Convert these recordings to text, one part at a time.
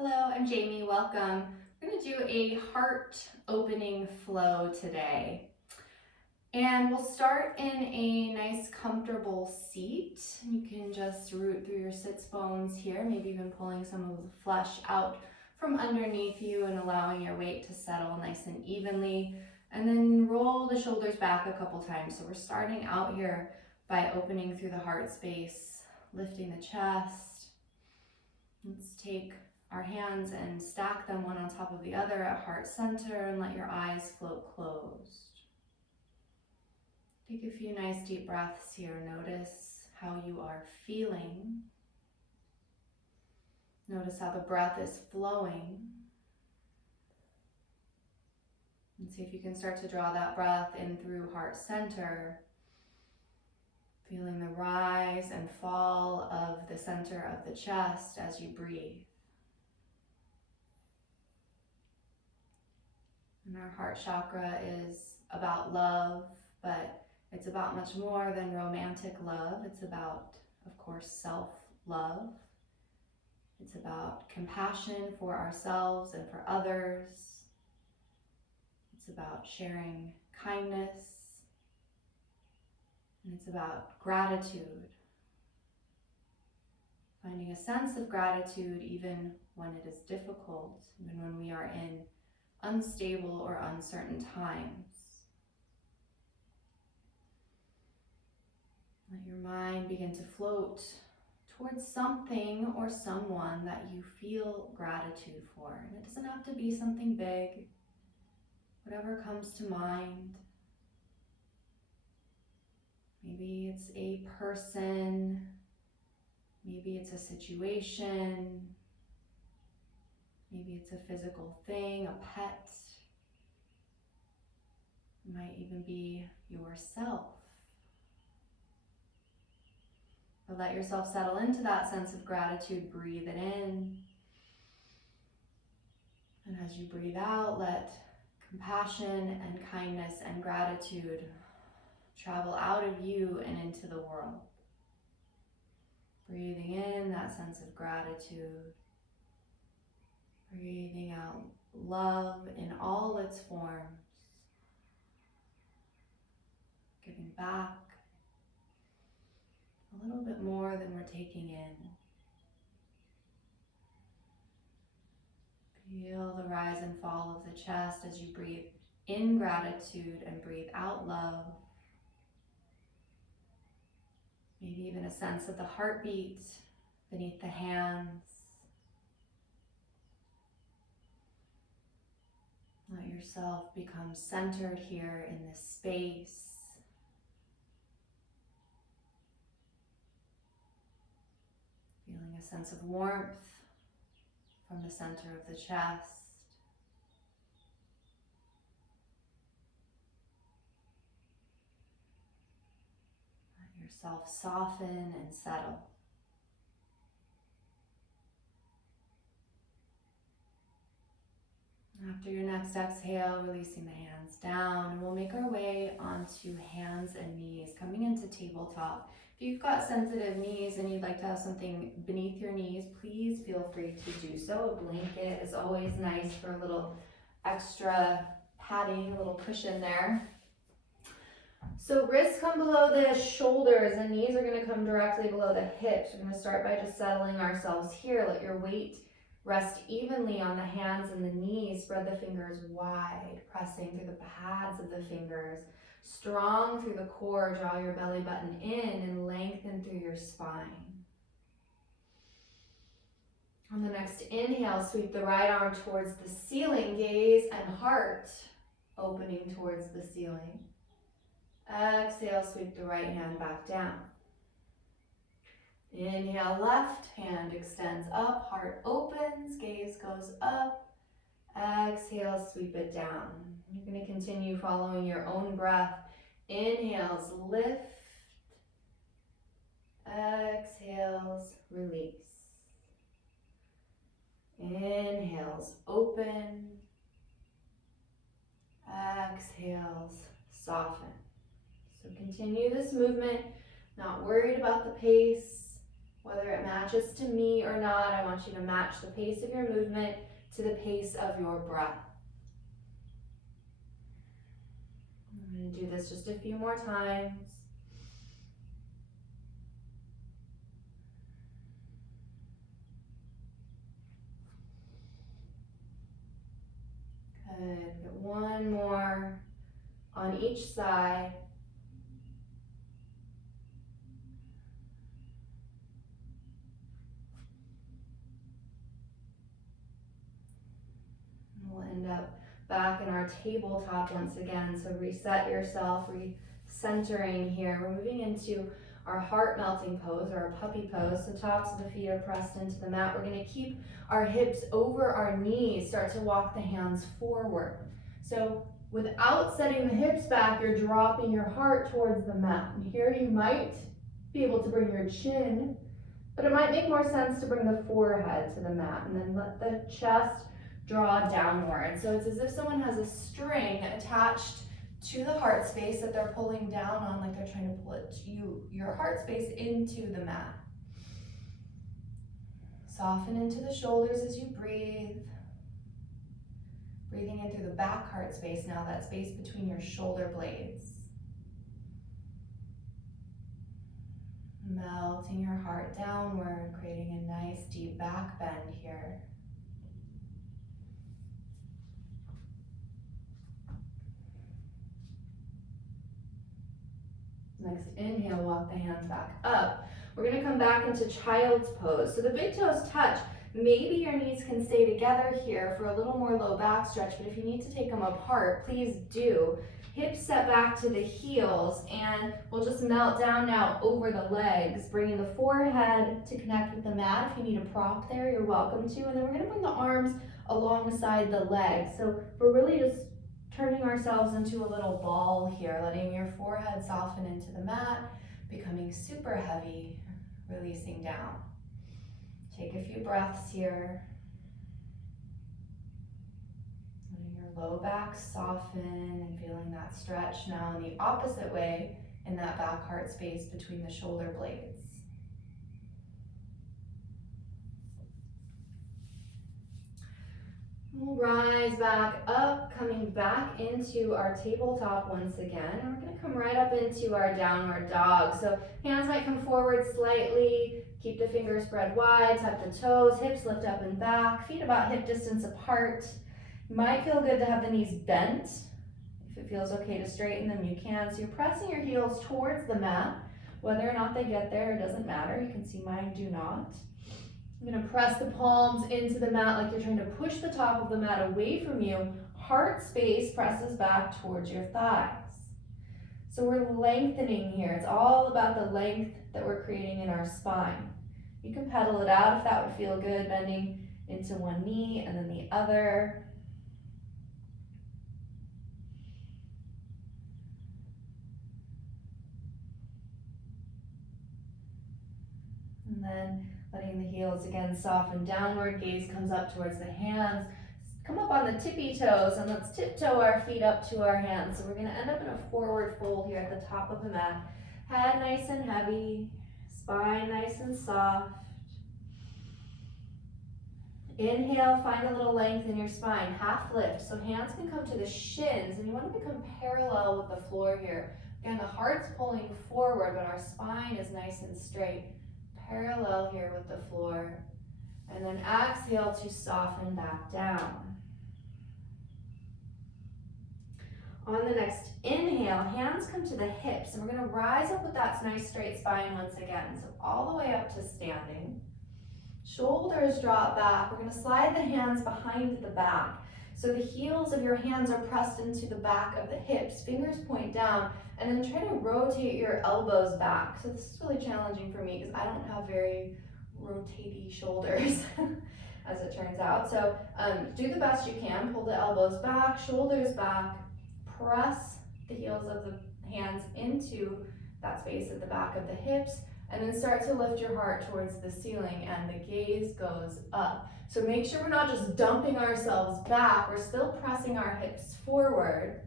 Hello, I'm Jamie. Welcome. We're going to do a heart opening flow today. And we'll start in a nice comfortable seat. You can just root through your sits bones here, maybe even pulling some of the flesh out from underneath you and allowing your weight to settle nice and evenly. And then roll the shoulders back a couple times. So we're starting out here by opening through the heart space, lifting the chest. Let's take our hands and stack them one on top of the other at heart center and let your eyes float closed. Take a few nice deep breaths here. Notice how you are feeling. Notice how the breath is flowing. And see if you can start to draw that breath in through heart center. Feeling the rise and fall of the center of the chest as you breathe. And our heart chakra is about love, but it's about much more than romantic love. It's about, of course, self-love. It's about compassion for ourselves and for others. It's about sharing kindness. And it's about gratitude. Finding a sense of gratitude even when it is difficult, even when we are in unstable or uncertain times. Let your mind begin to float towards something or someone that you feel gratitude for. And it doesn't have to be something big, whatever comes to mind. Maybe it's a person, maybe it's a situation, maybe it's a physical thing, a pet. It might even be yourself. But let yourself settle into that sense of gratitude. Breathe it in. And as you breathe out, let compassion and kindness and gratitude travel out of you and into the world. Breathing in that sense of gratitude. Breathing out love in all its forms. Giving back a little bit more than we're taking in. Feel the rise and fall of the chest as you breathe in gratitude and breathe out love. Maybe even a sense of the heartbeat beneath the hands. Let yourself become centered here in this space. Feeling a sense of warmth from the center of the chest. Let yourself soften and settle. After your next exhale, releasing the hands down, and we'll make our way onto hands and knees, coming into tabletop. If you've got sensitive knees and you'd like to have something beneath your knees, please feel free to do so. A blanket is always nice for a little extra padding, a little cushion there. So wrists come below the shoulders and knees are going to come directly below the hips. We're going to start by just settling ourselves here. Let your weight rest evenly on the hands and the knees. Spread the fingers wide, pressing through the pads of the fingers. Strong through the core, draw your belly button in and lengthen through your spine. On the next inhale, sweep the right arm towards the ceiling, gaze and heart opening towards the ceiling. Exhale, sweep the right hand back down. Inhale, left hand extends up, heart opens, gaze goes up. Exhale, sweep it down. You're going to continue following your own breath. Inhales, lift. Exhales, release. Inhales, open. Exhales, soften. So continue this movement, not worried about the pace. Whether it matches to me or not, I want you to match the pace of your movement to the pace of your breath. I'm going to do this just a few more times. Good. Get one more on each side. We'll end up back in our tabletop once again. So reset yourself, recentering here. We're moving into our heart melting pose, or our puppy pose. So tops of the feet are pressed into the mat. We're going to keep our hips over our knees, start to walk the hands forward. So without setting the hips back, you're dropping your heart towards the mat. And here you might be able to bring your chin, but it might make more sense to bring the forehead to the mat and then let the chest draw downward. So it's as if someone has a string attached to the heart space that they're pulling down on, like they're trying to pull your heart space into the mat. Soften into the shoulders as you breathe. Breathing in through the back heart space now, that space between your shoulder blades. Melting your heart downward, creating a nice deep back bend here. Next inhale, walk the hands back up. We're going to come back into child's pose. So the big toes touch. Maybe your knees can stay together here for a little more low back stretch, but if you need to take them apart, please do. Hips set back to the heels, and we'll just melt down now over the legs, bringing the forehead to connect with the mat. If you need a prop there, you're welcome to. And then we're going to bring the arms alongside the legs. So we're really just turning ourselves into a little ball here, letting your forehead soften into the mat, becoming super heavy, releasing down. Take a few breaths here. Letting your low back soften and feeling that stretch now in the opposite way in that back heart space between the shoulder blades. We'll rise back up, coming back into our tabletop once again. And we're going to come right up into our downward dog. So hands might come forward slightly. Keep the fingers spread wide, tuck the toes, hips lift up and back, feet about hip distance apart. Might feel good to have the knees bent. If it feels okay to straighten them, you can. So you're pressing your heels towards the mat. Whether or not they get there, it doesn't matter. You can see mine do not. I'm going to press the palms into the mat like you're trying to push the top of the mat away from you. Heart space presses back towards your thighs. So we're lengthening here. It's all about the length that we're creating in our spine. You can pedal it out if that would feel good, bending into one knee and then the other. And then letting the heels again soften downward, gaze comes up towards the hands. Come up on the tippy toes and let's tiptoe our feet up to our hands. So we're going to end up in a forward fold here at the top of the mat. Head nice and heavy, spine nice and soft. Inhale, find a little length in your spine, half lift. So hands can come to the shins and you want to become parallel with the floor here. Again, the heart's pulling forward, but our spine is nice and straight. Parallel here with the floor. And then exhale to soften back down. On the next inhale, hands come to the hips, and we're going to rise up with that nice straight spine once again. So all the way up to standing. Shoulders drop back. We're going to slide the hands behind the back. So the heels of your hands are pressed into the back of the hips, fingers point down, and then try to rotate your elbows back. So this is really challenging for me because I don't have very rotatey shoulders, as it turns out. So do the best you can. Pull the elbows back, shoulders back, press the heels of the hands into that space at the back of the hips, and then start to lift your heart towards the ceiling and the gaze goes up. So make sure we're not just dumping ourselves back, we're still pressing our hips forward.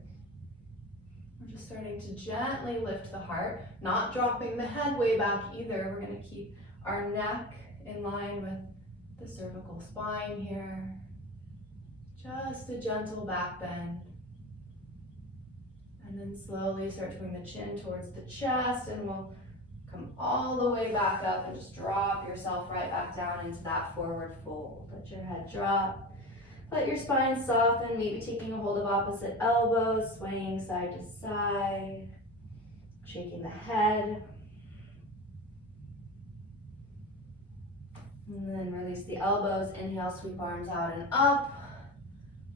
We're just starting to gently lift the heart, not dropping the head way back either. We're going to keep our neck in line with the cervical spine here. Just a gentle back bend. And then slowly start to bring the chin towards the chest, and we'll come all the way back up and just drop yourself right back down into that forward fold. Let your head drop. Let your spine soften, maybe taking a hold of opposite elbows, swaying side to side, shaking the head. And then release the elbows. Inhale, sweep arms out and up.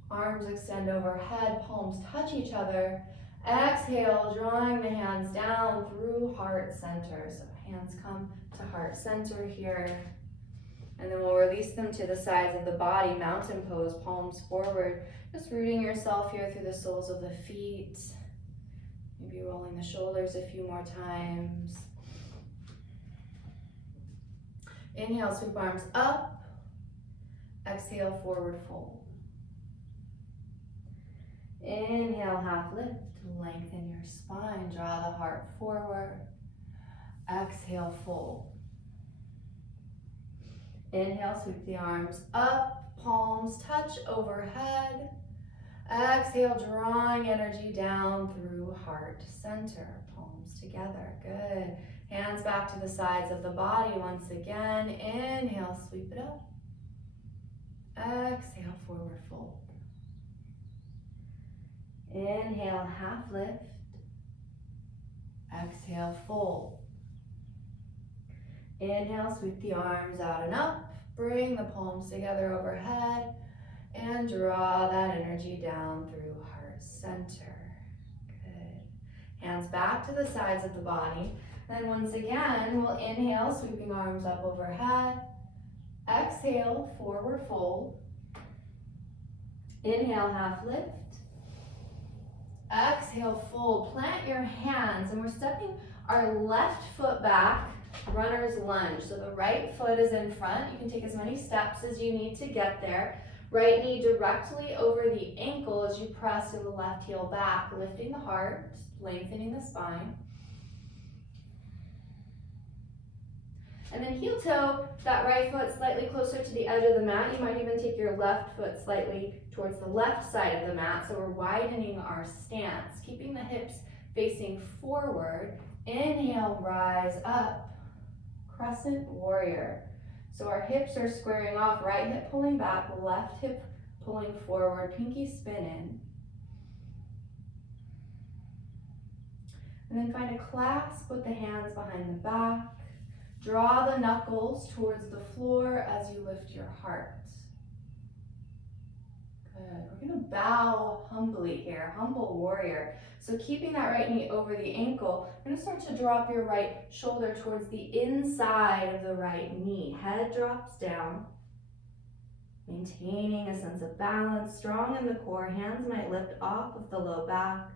Arms extend overhead, palms touch each other. Exhale, drawing the hands down through heart center. So hands come to heart center here. And then we'll release them to the sides of the body, mountain pose, palms forward. Just rooting yourself here through the soles of the feet. Maybe rolling the shoulders a few more times. Inhale, sweep arms up. Exhale, forward fold. Inhale, half lift. Lengthen your spine, draw the heart forward. Exhale, fold. Inhale, sweep the arms up, palms touch overhead. Exhale, drawing energy down through heart center, palms together. Good. Hands back to the sides of the body once again. Inhale, sweep it up. Exhale, forward fold. Inhale, half lift. Exhale, fold. Inhale, sweep the arms out and up. Bring the palms together overhead and draw that energy down through heart center. Good. Hands back to the sides of the body. Then once again, we'll inhale, sweeping arms up overhead. Exhale, forward fold. Inhale, half lift. Exhale, fold. Plant your hands, and we're stepping our left foot back, runner's lunge. So the right foot is in front. You can take as many steps as you need to get there. Right knee directly over the ankle as you press to the left heel back, lifting the heart, lengthening the spine. And then heel toe, that right foot slightly closer to the edge of the mat. You might even take your left foot slightly towards the left side of the mat. So we're widening our stance, keeping the hips facing forward. Inhale, rise up, crescent warrior. So our hips are squaring off, right hip pulling back, left hip pulling forward, pinky spin in. And then find a clasp with the hands behind the back. Draw the knuckles towards the floor as you lift your heart. Good. We're going to bow humbly here, humble warrior. So keeping that right knee over the ankle, you're going to start to drop your right shoulder towards the inside of the right knee. Head drops down, maintaining a sense of balance, strong in the core. Hands might lift off of the low back.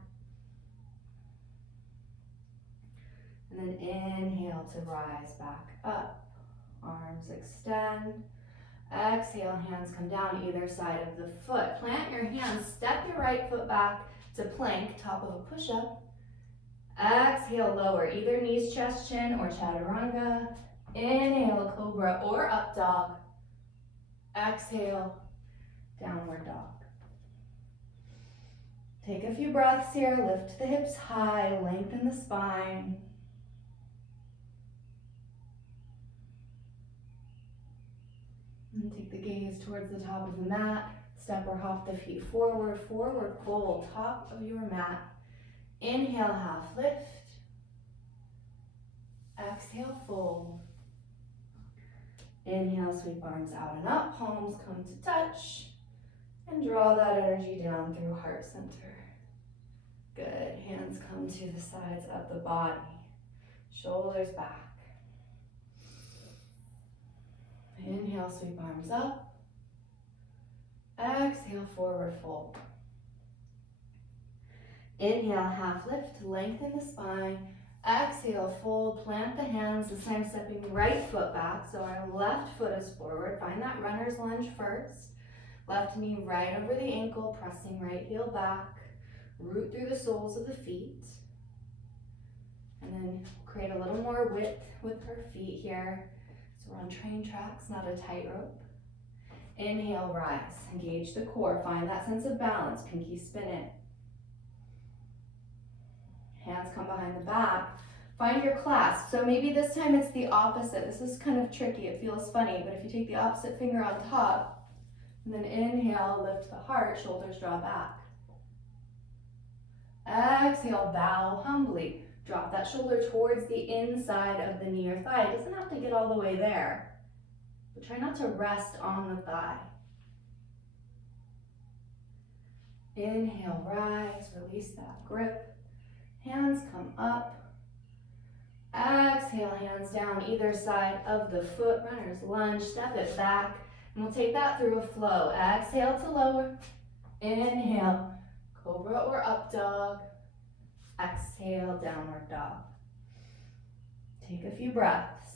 And then inhale to rise back up. Arms extend. Exhale, hands come down either side of the foot. Plant your hands, step your right foot back to plank, top of a push-up. Exhale, lower either knees, chest, chin, or chaturanga. Inhale, cobra or up dog. Exhale, downward dog. Take a few breaths here, lift the hips high, lengthen the spine. And take the gaze towards the top of the mat. Step or hop the feet forward, forward fold, top of your mat. Inhale, half lift. Exhale, fold. Inhale, sweep arms out and up, palms come to touch. And draw that energy down through heart center. Good, hands come to the sides of the body. Shoulders back. Inhale, sweep arms up. Exhale, forward fold. Inhale, half lift, lengthen the spine. Exhale, fold, plant the hands, this time stepping right foot back. So our left foot is forward. Find that runner's lunge first. Left knee right over the ankle, pressing right heel back. Root through the soles of the feet. And then create a little more width with her feet here. So we're on train tracks, not a tightrope. Inhale, rise. Engage the core. Find that sense of balance. Pinky spin it. Hands come behind the back. Find your clasp. So maybe this time it's the opposite. This is kind of tricky. It feels funny, but if you take the opposite finger on top, and then inhale, lift the heart, shoulders draw back. Exhale, bow humbly. Drop that shoulder towards the inside of the knee or thigh. It doesn't have to get all the way there, but try not to rest on the thigh. Inhale, rise, release that grip. Hands come up. Exhale, hands down either side of the foot. Runner's lunge, step it back. And we'll take that through a flow. Exhale to lower. Inhale, cobra or up dog. Exhale, downward dog. Take a few breaths.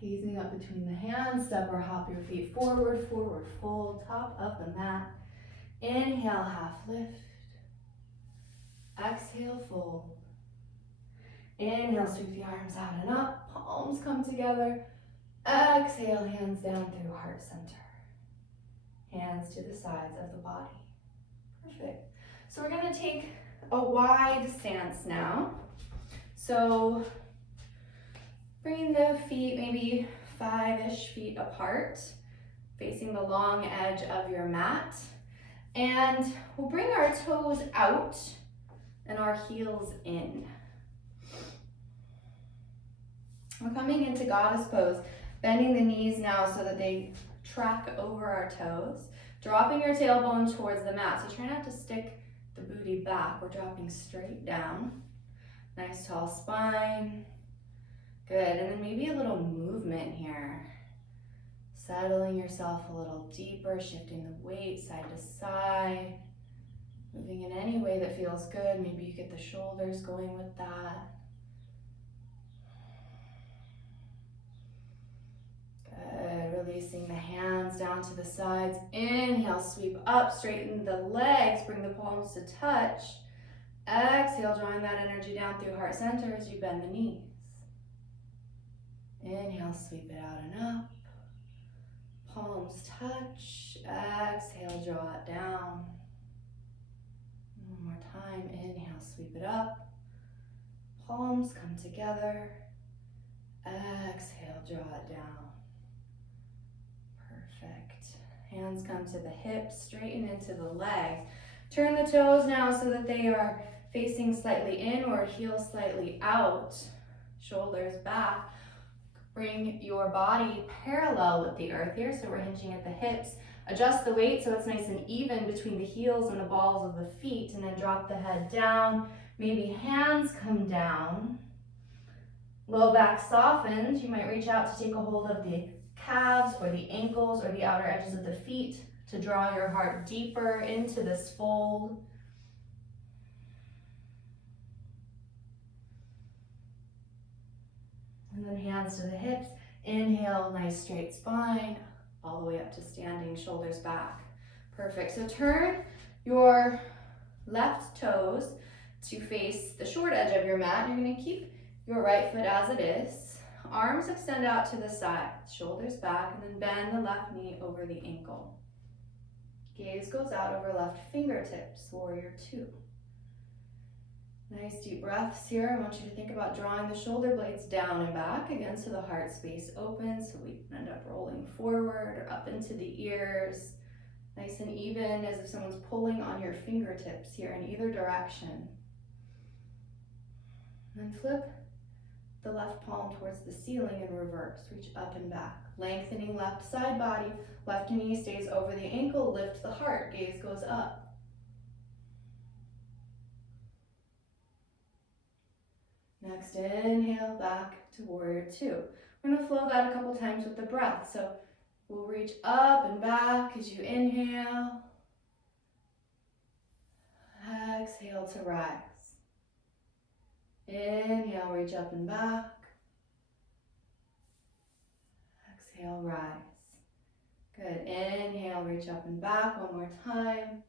Gazing up between the hands, step or hop your feet forward, forward fold, top of the mat. Inhale, half lift. Exhale, fold. Inhale, sweep the arms out and up, palms come together. Exhale, hands down through heart center. Hands to the sides of the body. Perfect. So we're gonna take a wide stance now. So bringing the feet maybe 5-ish feet apart, facing the long edge of your mat. And we'll bring our toes out and our heels in. We're coming into goddess pose, bending the knees now so that they track over our toes, dropping your tailbone towards the mat. So try not to stick the booty back. We're dropping straight down. Nice tall spine. Good, and then maybe a little movement here. Settling yourself a little deeper, shifting the weight side to side. Moving in any way that feels good. Maybe you get the shoulders going with that. Good, releasing the hands down to the sides. Inhale, sweep up, straighten the legs, bring the palms to touch. Exhale, drawing that energy down through heart center as you bend the knees. Inhale, sweep it out and up. Palms touch. Exhale, draw it down. One more time. Inhale, sweep it up. Palms come together. Exhale, draw it down. Perfect. Hands come to the hips, straighten into the legs. Turn the toes now so that they are facing slightly inward, heels slightly out, shoulders back. Bring your body parallel with the earth here, so we're hinging at the hips. Adjust the weight so it's nice and even between the heels and the balls of the feet, and then drop the head down. Maybe hands come down. Low back softens. You might reach out to take a hold of the calves or the ankles or the outer edges of the feet to draw your heart deeper into this fold. And then hands to the hips. Inhale, nice straight spine, all the way up to standing, shoulders back. Perfect. So turn your left toes to face the short edge of your mat. You're going to keep your right foot as it is. Arms extend out to the side, shoulders back, and then bend the left knee over the ankle. Gaze goes out over left fingertips, warrior two. Nice deep breaths here. I want you to think about drawing the shoulder blades down and back again so the heart space opens, so we end up rolling forward or up into the ears. Nice and even, as if someone's pulling on your fingertips here in either direction. And then flip the left palm towards the ceiling in reverse. Reach up and back. Lengthening left side body. Left knee stays over the ankle. Lift the heart. Gaze goes up. Next, inhale back to warrior two. We're going to flow that a couple times with the breath. So we'll reach up and back as you inhale. Exhale to rise. Inhale, reach up and back. Exhale, rise. Good. Inhale, reach up and back one more time.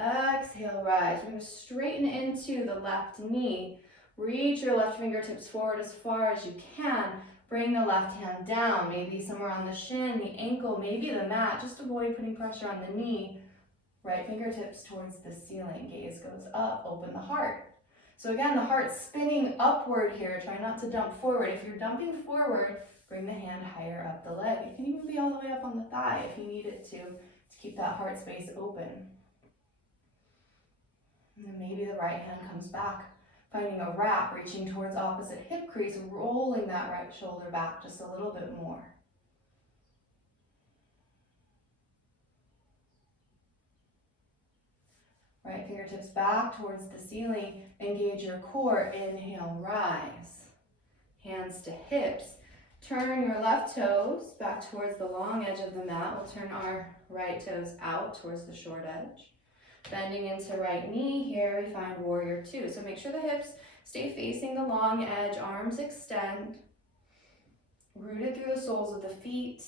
Exhale, rise. We're going to straighten into the left knee. Reach your left fingertips forward as far as you can. Bring the left hand down, maybe somewhere on the shin, the ankle, maybe the mat. Just avoid putting pressure on the knee. Right fingertips towards the ceiling. Gaze goes up, open the heart. So again, the heart's spinning upward here. Try not to dump forward. If you're dumping forward, bring the hand higher up the leg. It can even be all the way up on the thigh if you need it to keep that heart space open. And then maybe the right hand comes back, finding a wrap, reaching towards opposite hip crease, rolling that right shoulder back just a little bit more. Right fingertips back towards the ceiling. Engage your core. Inhale, rise. Hands to hips. Turn your left toes back towards the long edge of the mat. We'll turn our right toes out towards the short edge. Bending into right knee here, we find warrior two. So make sure the hips stay facing the long edge, arms extend. Rooted through the soles of the feet.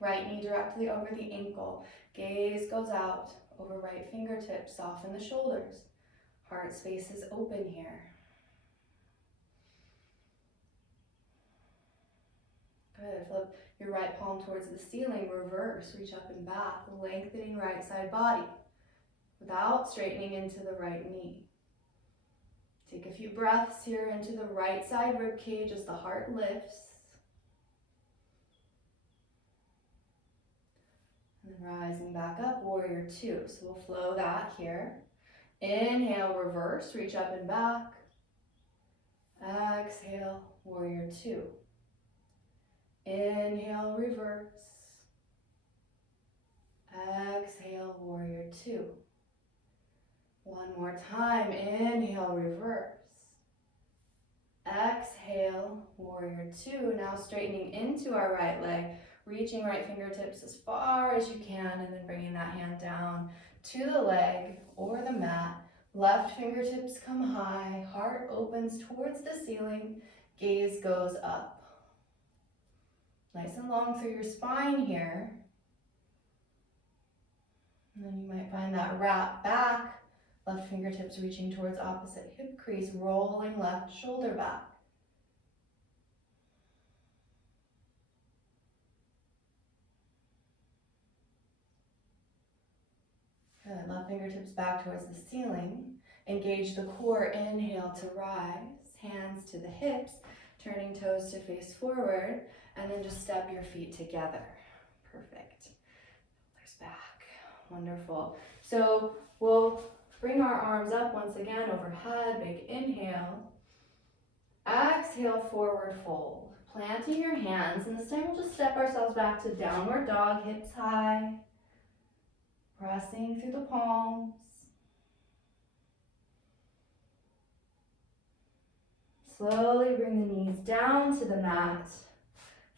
Right knee directly over the ankle. Gaze goes out over right fingertips, soften the shoulders. Heart space is open here. Good, flip your right palm towards the ceiling, reverse, reach up and back, lengthening right side body without straightening into the right knee. Take a few breaths here into the right side rib cage as the heart lifts. And then rising back up, warrior two. So we'll flow that here. Inhale, reverse, reach up and back. Exhale, warrior two. Inhale, reverse. Exhale, warrior two. One more time, inhale, reverse. Exhale, warrior two. Now straightening into our right leg, reaching right fingertips as far as you can, and then bringing that hand down to the leg or the mat. Left fingertips come high, heart opens towards the ceiling, gaze goes up. Nice and long through your spine here. And then you might find that wrap back. Left fingertips reaching towards opposite hip crease, rolling left shoulder back. Good, left fingertips back towards the ceiling. Engage the core, inhale to rise, hands to the hips, turning toes to face forward, and then just step your feet together. Perfect. Shoulders back, wonderful. So we'll bring our arms up once again overhead, big inhale. Exhale, forward fold. Planting your hands, and this time we'll just step ourselves back to downward dog, hips high. Pressing through the palms. Slowly bring the knees down to the mat.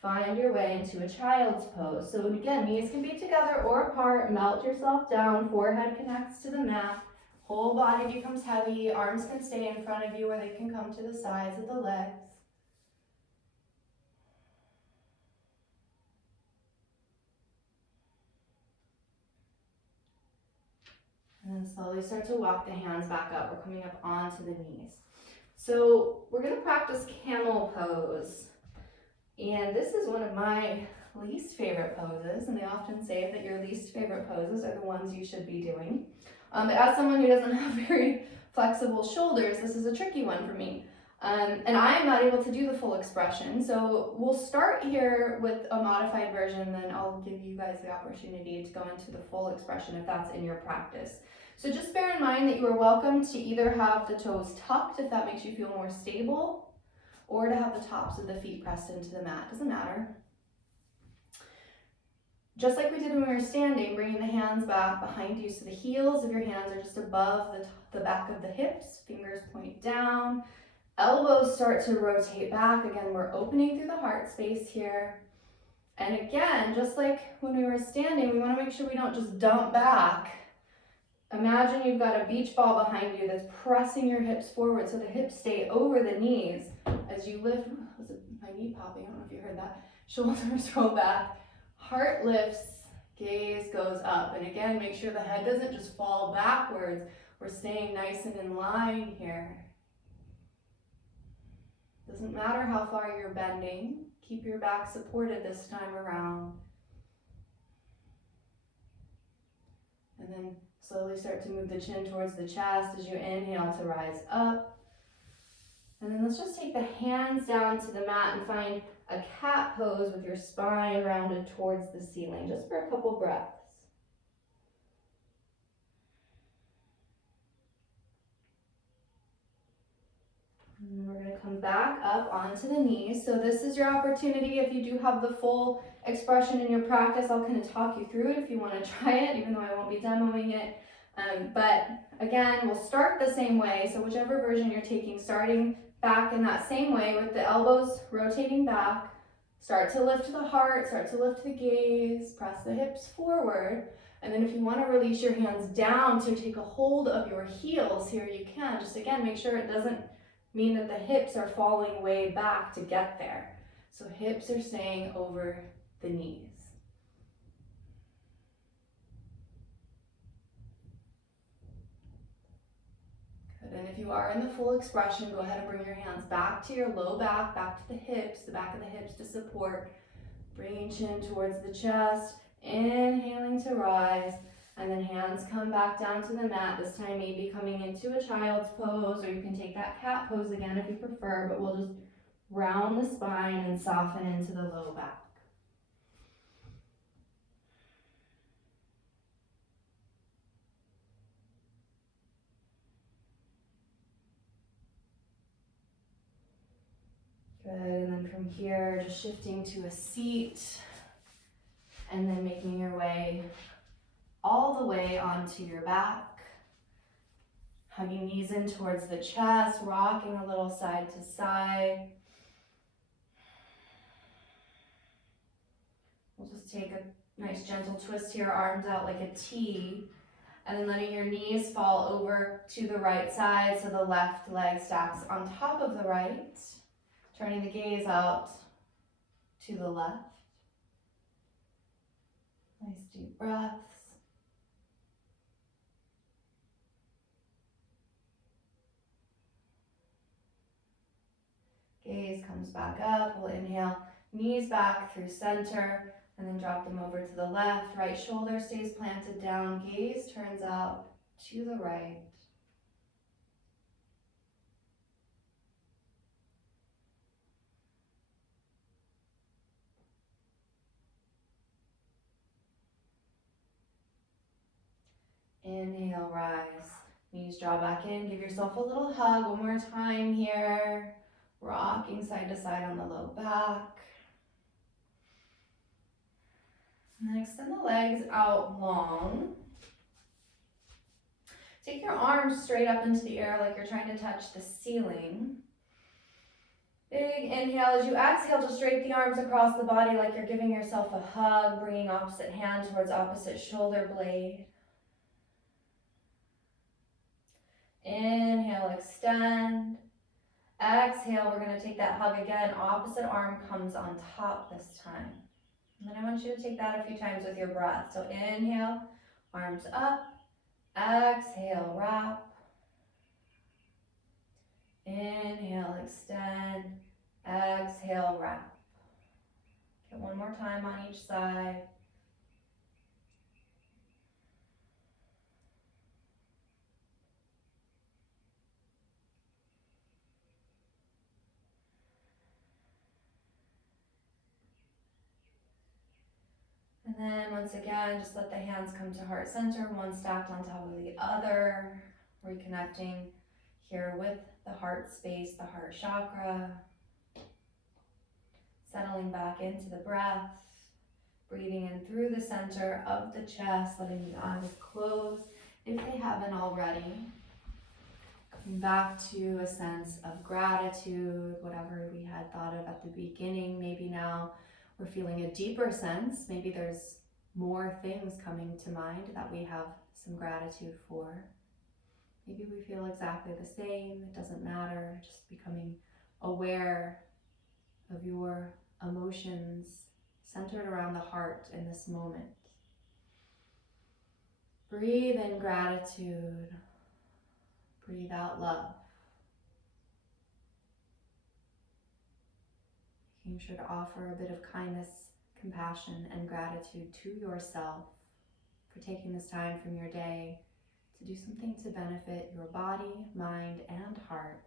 Find your way into a child's pose. So again, knees can be together or apart. Melt yourself down. Forehead connects to the mat. Whole body becomes heavy. Arms can stay in front of you, or they can come to the sides of the legs. And then slowly start to walk the hands back up. We're coming up onto the knees. So we're going to practice camel pose. And this is one of my least favorite poses. And they often say that your least favorite poses are the ones you should be doing. But as someone who doesn't have very flexible shoulders, this is a tricky one for me. And I am not able to do the full expression. So we'll start here with a modified version, then I'll give you guys the opportunity to go into the full expression if that's in your practice. So just bear in mind that you are welcome to either have the toes tucked if that makes you feel more stable, or to have the tops of the feet pressed into the mat, doesn't matter. Just like we did when we were standing, bringing the hands back behind you so the heels of your hands are just above the back of the hips, fingers point down. Elbows start to rotate back. Again, we're opening through the heart space here. And again, just like when we were standing, we want to make sure we don't just dump back. Imagine you've got a beach ball behind you that's pressing your hips forward so the hips stay over the knees as you lift. Ooh, was it my knee popping? I don't know if you heard that. Shoulders roll back. Heart lifts. Gaze goes up. And again, make sure the head doesn't just fall backwards. We're staying nice and in line here. Doesn't matter how far you're bending. Keep your back supported this time around. And then slowly start to move the chin towards the chest as you inhale to rise up. And then let's just take the hands down to the mat and find a cat pose with your spine rounded towards the ceiling, just for a couple breaths. And we're going to come back up onto the knees. So this is your opportunity. If you do have the full expression in your practice, I'll kind of talk you through it if you want to try it, even though I won't be demoing it. But again, we'll start the same way. So whichever version you're taking, starting back in that same way with the elbows rotating back. Start to lift the heart, start to lift the gaze, press the hips forward. And then if you want to release your hands down to take a hold of your heels here, you can. Just again, make sure it doesn't mean that the hips are falling way back to get there. So hips are staying over the knees. Good, and if you are in the full expression, go ahead and bring your hands back to your low back, back to the hips, the back of the hips to support. Bringing chin towards the chest, inhaling to rise. And then hands come back down to the mat, this time maybe coming into a child's pose, or you can take that cat pose again if you prefer, but we'll just round the spine and soften into the low back. Good, and then from here, just shifting to a seat, and then making your way all the way onto your back. Hugging knees in towards the chest, rocking a little side to side. We'll just take a nice gentle twist here, arms out like a T, and then letting your knees fall over to the right side so the left leg stacks on top of the right. Turning the gaze out to the left. Nice deep breaths. Gaze comes back up. We'll inhale, knees back through center, and then drop them over to the left. Right shoulder stays planted down. Gaze turns out to the right. Inhale, rise. Knees draw back in. Give yourself a little hug. One more time here. Rocking side to side on the low back. And then extend the legs out long. Take your arms straight up into the air like you're trying to touch the ceiling. Big inhale. As you exhale, just drape the arms across the body like you're giving yourself a hug, bringing opposite hand towards opposite shoulder blade. Inhale, extend. Exhale, we're going to take that hug again. Opposite arm comes on top this time. And then I want you to take that a few times with your breath. So inhale, arms up. Exhale, wrap. Inhale, extend. Exhale, wrap. Okay, one more time on each side. And then once again, just let the hands come to heart center, one stacked on top of the other, reconnecting here with the heart space, the heart chakra. Settling back into the breath, breathing in through the center of the chest, letting the eyes close if they haven't already. Coming back to a sense of gratitude, whatever we had thought of at the beginning, maybe now we're feeling a deeper sense. Maybe there's more things coming to mind that we have some gratitude for. Maybe we feel exactly the same. It doesn't matter. Just becoming aware of your emotions centered around the heart in this moment. Breathe in gratitude. Breathe out love. Making sure to offer a bit of kindness, compassion, and gratitude to yourself for taking this time from your day to do something to benefit your body, mind, and heart.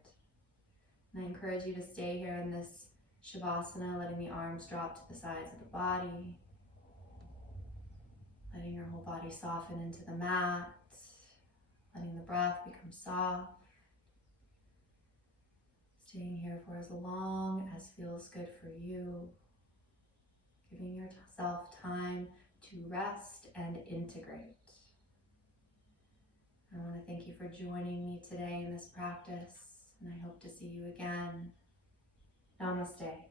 And I encourage you to stay here in this Shavasana, letting the arms drop to the sides of the body, letting your whole body soften into the mat, letting the breath become soft. Staying here for as long as feels good for you, giving yourself time to rest and integrate. I want to thank you for joining me today in this practice, and I hope to see you again. Namaste.